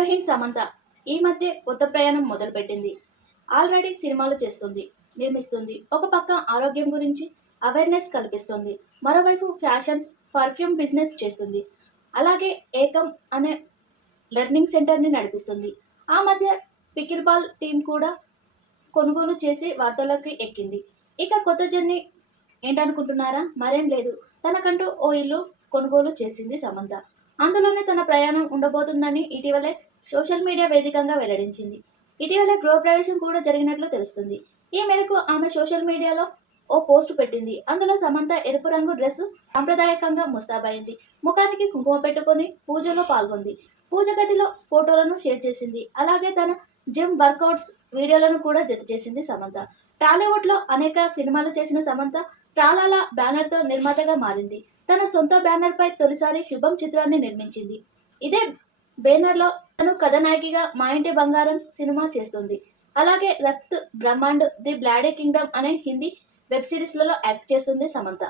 Heroine Samantha ఈ మధ్య కొత్త ప్రయాణం మొదలుపెట్టింది. ఆల్రెడీ సినిమాలు చేస్తుంది నిర్మిస్తుంది. ఒక పక్క ఆరోగ్యం గురించి అవేర్నెస్ కల్పిస్తుంది. మరోవైపు ఫ్యాషన్స్ పర్ఫ్యూమ్ బిజినెస్ చేస్తుంది. అలాగే ఏకం అనే లెర్నింగ్ సెంటర్ని నడిపిస్తుంది. ఆ మధ్య పికిల్ బాల్ టీం కూడా కొనుగోలు చేసి వార్తలకు ఎక్కింది. ఇక కొత్త జర్నీ ఏంటనుకుంటున్నారా? మరేం లేదు. తనకంటూ ఓ ఇల్లు కొనుగోలు చేసింది సమంత. అందులోనే తన ప్రయాణం ఉండబోతుందని ఇటీవలే సోషల్ మీడియా వేదికగా వెల్లడించింది. ఇటీవలే గృహప్రవేశం కూడా జరిగినట్లు తెలుస్తుంది. ఈ మేరకు ఆమె సోషల్ మీడియాలో ఓ పోస్ట్ పెట్టింది. అందులో సమంత ఎరుపు రంగు డ్రెస్ సాంప్రదాయకంగా ముస్తాబైంది. ముఖానికి కుంకుమ పెట్టుకొని పూజలో పాల్గొంది. పూజ గదిలో ఫోటోలను షేర్ చేసింది. అలాగే తన జిమ్ వర్కౌట్స్ వీడియోలను కూడా జత చేసింది సమంత. టాలీవుడ్లో అనేక సినిమాలు చేసిన సమంత ట్రాలాల బ్యానర్తో నిర్మాతగా మారింది. తన సొంత బ్యానర్పై తొలిసారి శుభం చిత్రాన్ని నిర్మించింది. ఇదే బ్యానర్లో తను కథనాయకిగా మా ఇంటి బంగారం సినిమా చేస్తుంది. అలాగే Rakt Brahmand the bloody kingdom అనే హిందీ వెబ్ సిరీస్లలో యాక్ట్ చేస్తుంది సమంత.